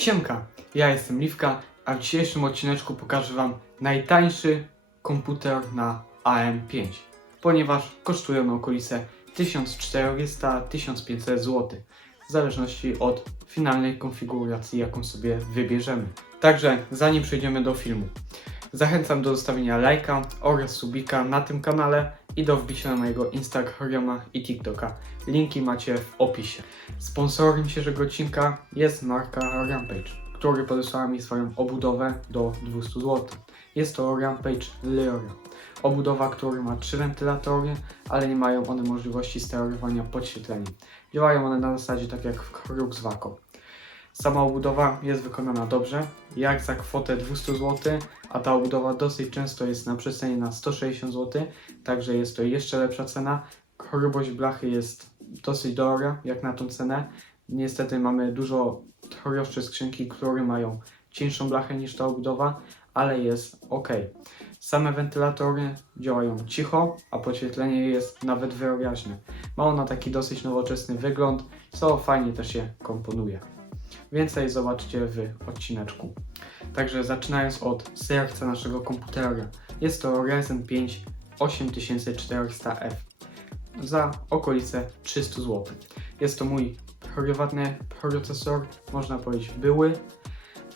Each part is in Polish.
Siemka, ja jestem Liwka, a w dzisiejszym odcineczku pokażę Wam najtańszy komputer na AM5, ponieważ kosztują na okolice 1400-1500 zł, w zależności od finalnej konfiguracji, jaką sobie wybierzemy. Także zanim przejdziemy do filmu, zachęcam do zostawienia lajka oraz subika na tym kanale i do wbicia na mojego Instagrama i TikToka. Linki macie w opisie. Sponsorem dzisiejszego odcinka jest marka Rampage, który podesłała mi swoją obudowę do 200 zł. Jest to Rampage Leora. Obudowa, która ma trzy wentylatory, ale nie mają one możliwości sterowania podświetleniem. Działają one na zasadzie tak jak w Krux Waco. Sama obudowa jest wykonana dobrze, jak za kwotę 200 zł, a ta obudowa dosyć często jest na przecenie na 160 zł, także jest to jeszcze lepsza cena. Grubość blachy jest dosyć dobra, jak na tą cenę. Niestety mamy dużo droższe skrzynki, które mają cieńszą blachę niż ta obudowa, ale jest ok. Same wentylatory działają cicho, a podświetlenie jest nawet wyraźne. Ma ona taki dosyć nowoczesny wygląd, co fajnie też się komponuje. Więcej zobaczcie w odcineczku. Także zaczynając od serca naszego komputera. Jest to Ryzen 5 8400F za okolice 300 zł. Jest to mój prywatny procesor, można powiedzieć były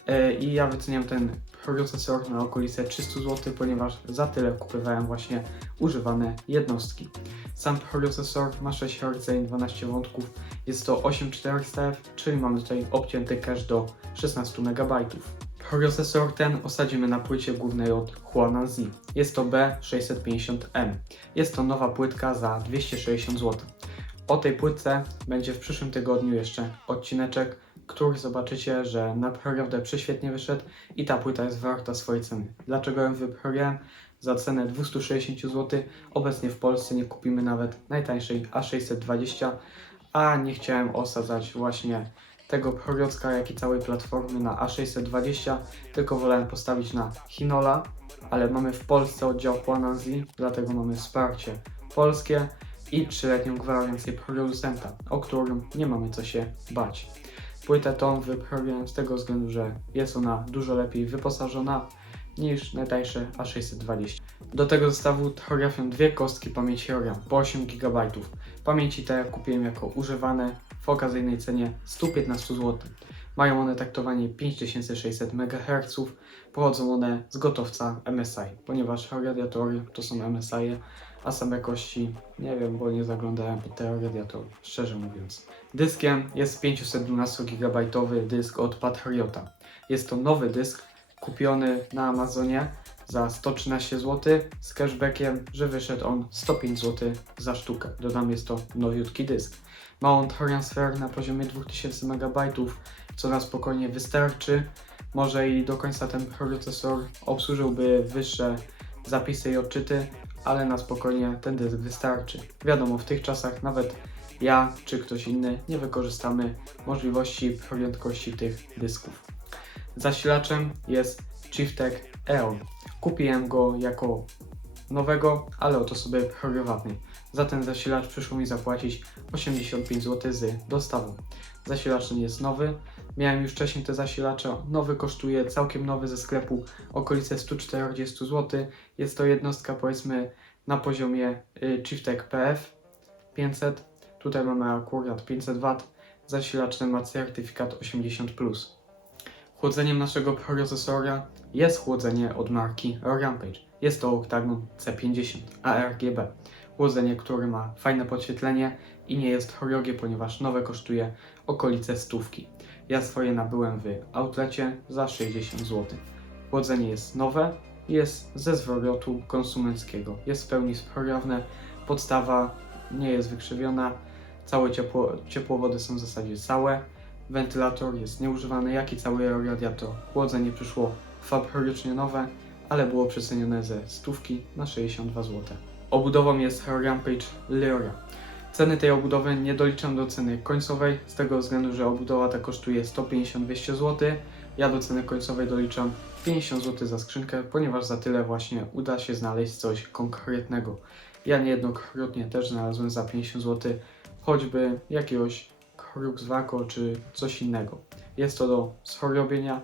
E, i ja wyceniam ten procesor na okolice 300 zł, ponieważ za tyle kupowałem właśnie używane jednostki. Sam procesor ma 6 Hz i 12 wątków, jest to 8400F, czyli mamy tutaj obcięty cache do 16 MB. Procesor ten osadzimy na płycie głównej od Huananzi. Jest to B650M. Jest to nowa płytka za 260 zł. O tej płytce będzie w przyszłym tygodniu jeszcze odcineczek, który zobaczycie, że naprawdę prześwietnie wyszedł i ta płyta jest warta swojej ceny. Dlaczego ją wybrałem? Za cenę 260 zł. Obecnie w Polsce nie kupimy nawet najtańszej A620, a nie chciałem osadzać właśnie tego Prorocka, jak i całej platformy na A620, tylko wolałem postawić na Hinola, ale mamy w Polsce oddział Huananzi, dlatego mamy wsparcie polskie i trzyletnią gwarancję producenta, o którą nie mamy co się bać. Płytę tą wyprawiłem z tego względu, że jest ona dużo lepiej wyposażona niż najtańsze A620. Do tego zestawu trafią dwie kostki pamięci RAM po 8 GB. Pamięci te kupiłem jako używane w okazyjnej cenie 115 zł. Mają one taktowanie 5600 MHz, pochodzą one z gotowca MSI, ponieważ radiatory to są MSI, a sam jakości nie wiem, bo nie zaglądałem pod te radiatory, szczerze mówiąc. Dyskiem jest 512 GB dysk od Patriota. Jest to nowy dysk kupiony na Amazonie za 113 zł z cashbackiem, że wyszedł on 105 zł za sztukę. Dodam, jest to nowiutki dysk. Ma on transfer na poziomie 2000 MB, co na spokojnie wystarczy. Może i do końca ten procesor obsłużyłby wyższe zapisy i odczyty, ale na spokojnie ten dysk wystarczy. Wiadomo, w tych czasach nawet ja czy ktoś inny nie wykorzystamy możliwości prędkości tych dysków. Zasilaczem jest Chieftec Eon. Kupiłem go jako nowego, ale oto sobie prywatny. Za ten zasilacz przyszło mi zapłacić 85 zł z dostawą. Zasilacz ten jest nowy. Miałem już wcześniej te zasilacze. Nowy kosztuje całkiem nowy ze sklepu okolice 140 zł. Jest to jednostka powiedzmy na poziomie y, Chieftec PF 500. Tutaj mamy akurat 500 W. Zasilacz ten ma certyfikat 80+. Chłodzeniem naszego procesora jest chłodzenie od marki Rampage. Jest to Octagon C50 ARGB. Chłodzenie, które ma fajne podświetlenie i nie jest drogie, ponieważ nowe kosztuje okolice stówki. Ja swoje nabyłem w outlecie za 60 zł. Chłodzenie jest nowe, jest ze zwrotu konsumenckiego. Jest w pełni sprawne, podstawa nie jest wykrzywiona, całe ciepło, ciepłowody są w zasadzie całe, wentylator jest nieużywany, jak i cały radiator. Chłodzenie przyszło fabrycznie nowe, ale było przecenione ze stówki na 62 zł. Obudową jest Rampage Leora. Ceny tej obudowy nie doliczam do ceny końcowej, z tego względu, że obudowa ta kosztuje 150-200 zł. Ja do ceny końcowej doliczam 50 zł za skrzynkę, ponieważ za tyle właśnie uda się znaleźć coś konkretnego. Ja niejednokrotnie też znalazłem za 50 zł choćby jakiegoś Hrux Waco czy coś innego. Jest to do schorobienia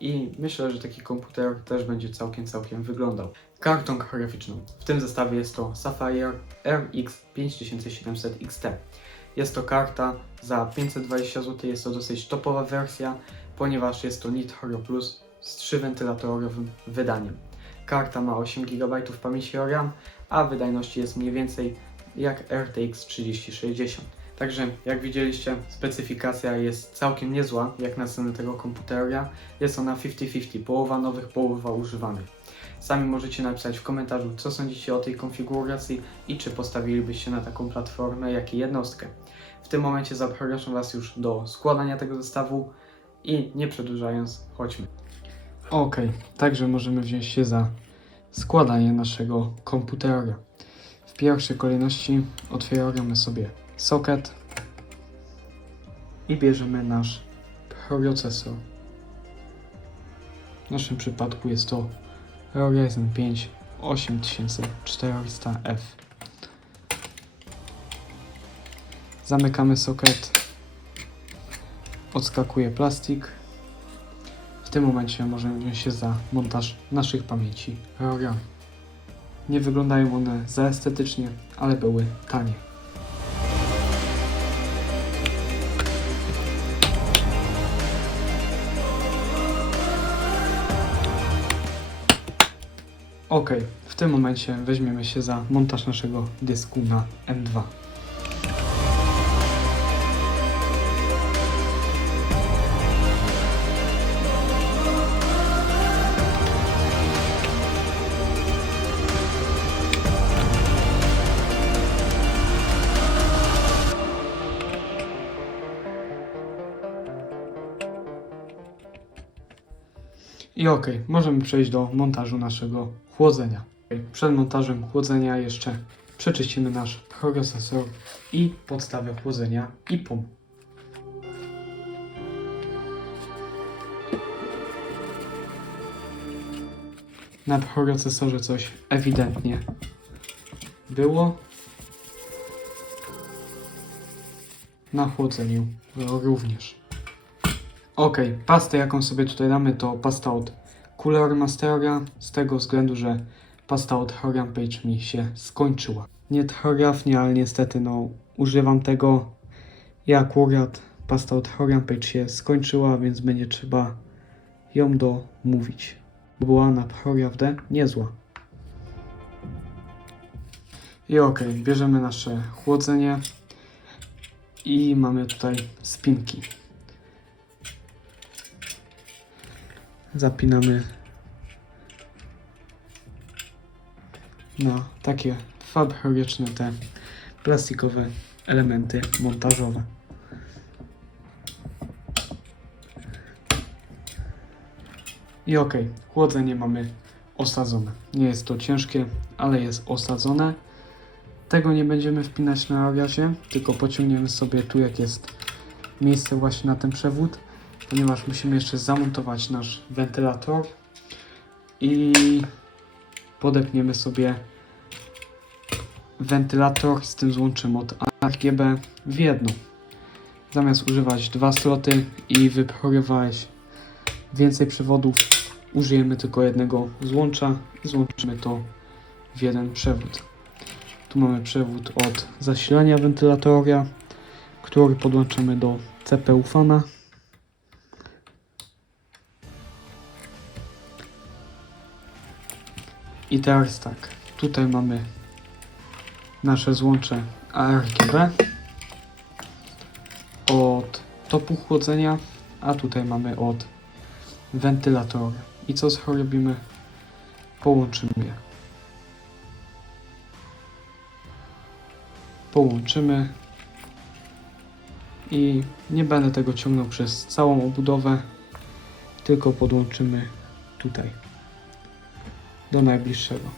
i myślę, że taki komputer też będzie całkiem, całkiem wyglądał. Kartą graficzną. W tym zestawie jest to Sapphire RX 5700 XT. Jest to karta za 520 zł, jest to dosyć topowa wersja, ponieważ jest to Nit Hero Plus z 3-wentylatorowym wydaniem. Karta ma 8 GB pamięci RAM, a wydajności jest mniej więcej jak RTX 3060. Także jak widzieliście, specyfikacja jest całkiem niezła jak na cenę tego komputera. Jest ona 50-50, połowa nowych, połowa używanych. Sami możecie napisać w komentarzu, co sądzicie o tej konfiguracji i czy postawilibyście na taką platformę, jak i jednostkę. W tym momencie zapraszam Was już do składania tego zestawu i nie przedłużając, chodźmy. Ok, także możemy wziąć się za składanie naszego komputera. W pierwszej kolejności otwieramy sobie socket i bierzemy nasz procesor. W naszym przypadku jest to Ryzen 5 8400F. Zamykamy socket. Odskakuje plastik. W tym momencie możemy wziąć się za montaż naszych pamięci RAM. Nie wyglądają one za estetycznie, ale były tanie. Ok, w tym momencie weźmiemy się za montaż naszego dysku na M2. I ok, możemy przejść do montażu naszego chłodzenia. Przed montażem chłodzenia jeszcze przeczyścimy nasz procesor i podstawę chłodzenia IPOM. Na procesorze coś ewidentnie było. Na chłodzeniu również. Ok, pastę jaką sobie tutaj damy to pasta od Cooler Mastera z tego względu, że pasta od Rampage mi się skończyła. Nie trafnie, ale niestety no używam tego i akurat pasta od Rampage się skończyła, więc będzie trzeba ją domówić. Była naprawdę niezła. I ok, bierzemy nasze chłodzenie i mamy tutaj spinki. Zapinamy na takie fabryczne te plastikowe elementy montażowe. I ok, chłodzenie mamy osadzone. Nie jest to ciężkie, ale jest osadzone. Tego nie będziemy wpinać na razie, tylko pociągniemy sobie tu, jak jest miejsce właśnie na ten przewód ponieważ musimy jeszcze zamontować nasz wentylator i podepniemy sobie wentylator z tym złączem od RGB w jedno. Zamiast używać dwa sloty i wyprogramować więcej przewodów, użyjemy tylko jednego złącza i złączymy to w jeden przewód. Tu mamy przewód od zasilania wentylatora, który podłączamy do CPU fana. I teraz tak, tutaj mamy nasze złącze ARGB od topu chłodzenia, a tutaj mamy od wentylatora. I co zrobimy? Połączymy je. Połączymy i nie będę tego ciągnął przez całą obudowę, tylko podłączymy tutaj do najbliższego.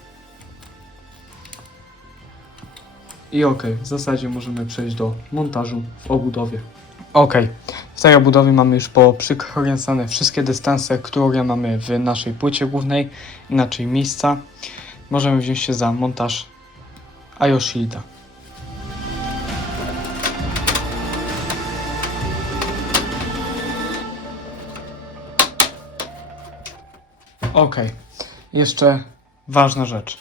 I ok, w zasadzie możemy przejść do montażu w obudowie. Ok, w tej obudowie mamy już poprzykręcane wszystkie dystanse, które mamy w naszej płycie głównej, inaczej miejsca. Możemy wziąć się za montaż Ayoshielda. Ok, jeszcze ważna rzecz.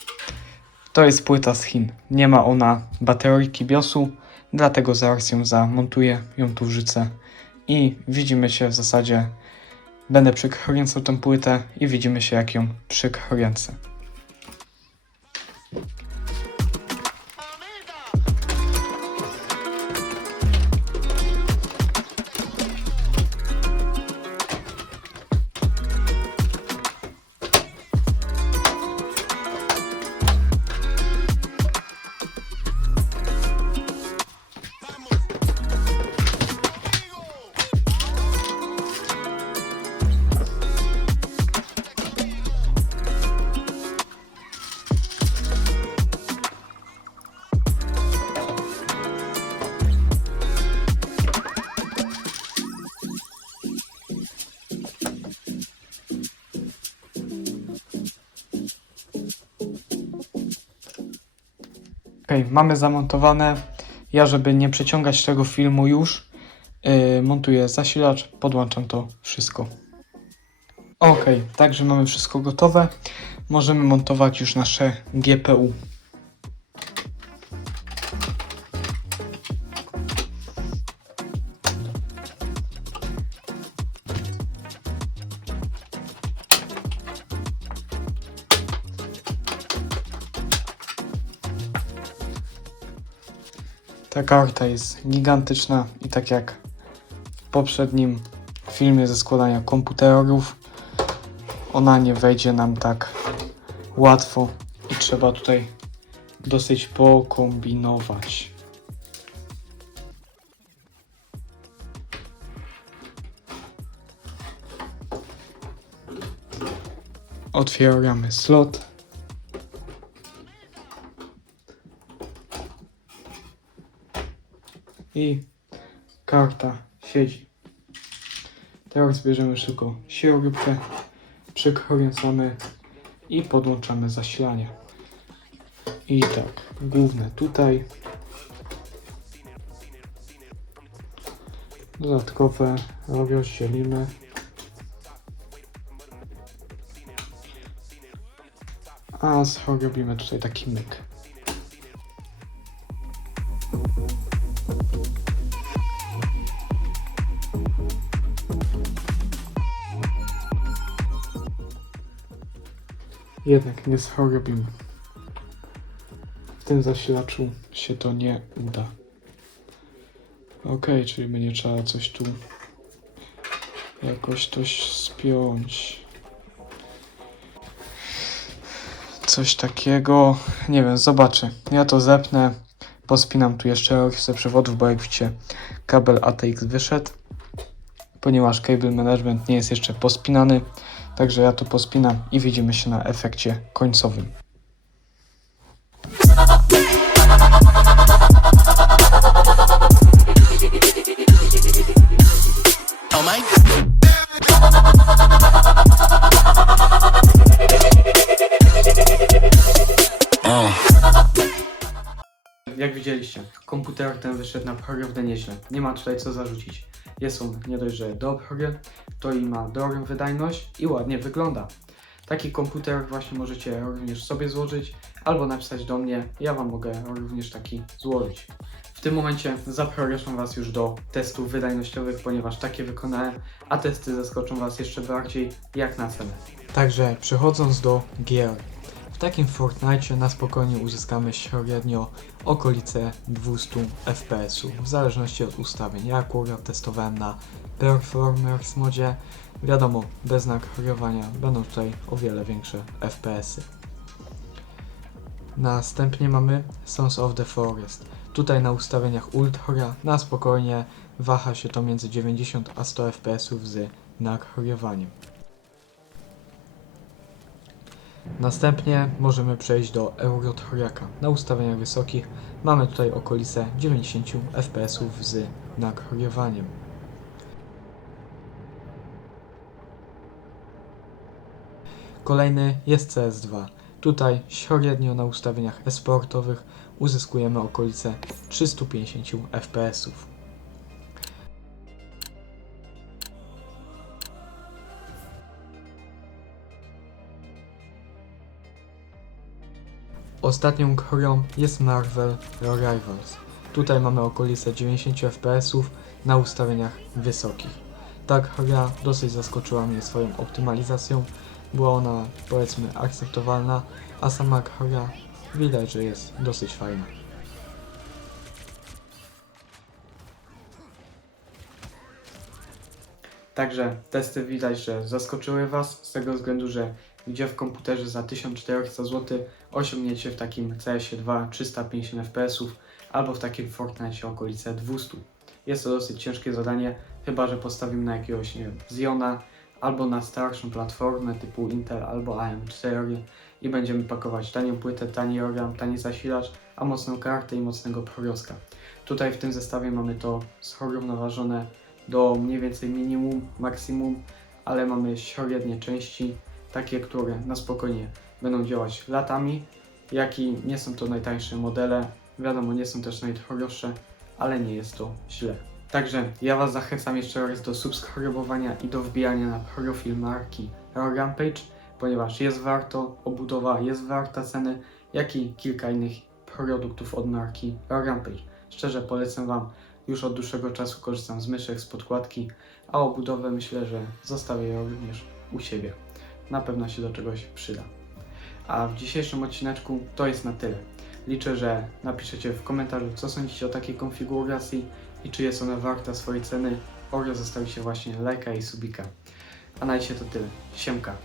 To jest płyta z Chin. Nie ma ona bateryjki BIOSu, dlatego zaraz ją zamontuję, ją tu wrzucę i widzimy się w zasadzie. Będę przykręcał tę płytę i widzimy się jak ją przykręcę. Mamy zamontowane. Ja, żeby nie przeciągać tego filmu już, yy, montuję zasilacz, podłączam to wszystko. Okej, także mamy wszystko gotowe. Możemy montować już nasze GPU. Ta karta jest gigantyczna i tak jak w poprzednim filmie ze składania komputerów, ona nie wejdzie nam tak łatwo i trzeba tutaj dosyć pokombinować. Otwieramy slot. I karta siedzi. Teraz bierzemy szybko śrubkę, przykręcamy i podłączamy zasilanie. I tak, główne tutaj. Dodatkowe rozdzielimy. A zrobimy tutaj taki myk. Jednak nie zrobimy. W tym zasilaczu się to nie uda. Ok, czyli będzie trzeba coś tu jakoś coś spiąć. Coś takiego. Nie wiem, zobaczę. Ja to zepnę. Pospinam tu jeszcze resztę przewodów, bo jak widzicie, kabel ATX wyszedł. Ponieważ cable management nie jest jeszcze pospinany. Także ja to pospinam i widzimy się na efekcie końcowym. Jak widzieliście, komputer ten wyszedł naprawdę nieźle. Nie ma tutaj co zarzucić. Jest on nie dość, że dobry, to i ma dobrą wydajność i ładnie wygląda. Taki komputer właśnie możecie również sobie złożyć albo napisać do mnie. Ja Wam mogę również taki złożyć. W tym momencie zapraszam Was już do testów wydajnościowych, ponieważ takie wykonałem, a testy zaskoczą Was jeszcze bardziej jak na cenę. Także przechodząc do gier. W takim Fortnite na spokojnie uzyskamy średnio okolice 200 fps w zależności od ustawień. Ja akurat testowałem na Performers modzie. Wiadomo, bez nagrywania będą tutaj o wiele większe FPS-y. Następnie mamy Sons of the Forest. Tutaj na ustawieniach Ultra na spokojnie waha się to między 90 a 100 fps z nagrywaniem. Następnie możemy przejść do Eurotracka. Na ustawieniach wysokich mamy tutaj okolice 90 fps z nagrywaniem. Kolejny jest CS2. Tutaj średnio na ustawieniach esportowych uzyskujemy okolice 350 fps. Ostatnią grą jest Marvel Rivals. Tutaj mamy okolice 90 fps na ustawieniach wysokich. Ta gra dosyć zaskoczyła mnie swoją optymalizacją. Była ona powiedzmy akceptowalna, a sama gra widać, że jest dosyć fajna. Także testy widać, że zaskoczyły Was z tego względu, że gdzie w komputerze za 1400 zł osiągniecie w takim CS 2 350 fps albo w takim Fortnite okolice 200. Jest to dosyć ciężkie zadanie, chyba że postawimy na jakiegoś, nie wiem, Ziona albo na starszą platformę typu Intel albo AM4 i będziemy pakować tanią płytę, tani RAM, tani zasilacz, a mocną kartę i mocnego prorioska. Tutaj w tym zestawie mamy to zrównoważone do mniej więcej minimum, maksimum, ale mamy średnie części, takie, które na spokojnie będą działać latami, jak i nie są to najtańsze modele, wiadomo, nie są też najdroższe, ale nie jest to źle. Także ja Was zachęcam jeszcze raz do subskrybowania i do wbijania na profil marki Rampage, ponieważ jest warto, obudowa jest warta ceny, jak i kilka innych produktów od marki Rampage. Szczerze polecam Wam, już od dłuższego czasu korzystam z myszek, z podkładki, a obudowę myślę, że zostawię ją również u siebie. Na pewno się do czegoś przyda. A w dzisiejszym odcineczku to jest na tyle. Liczę, że napiszecie w komentarzu, co sądzicie o takiej konfiguracji i czy jest ona warta swojej ceny oraz zostawicie właśnie lajka i subika. A na dzisiaj to tyle. Siemka.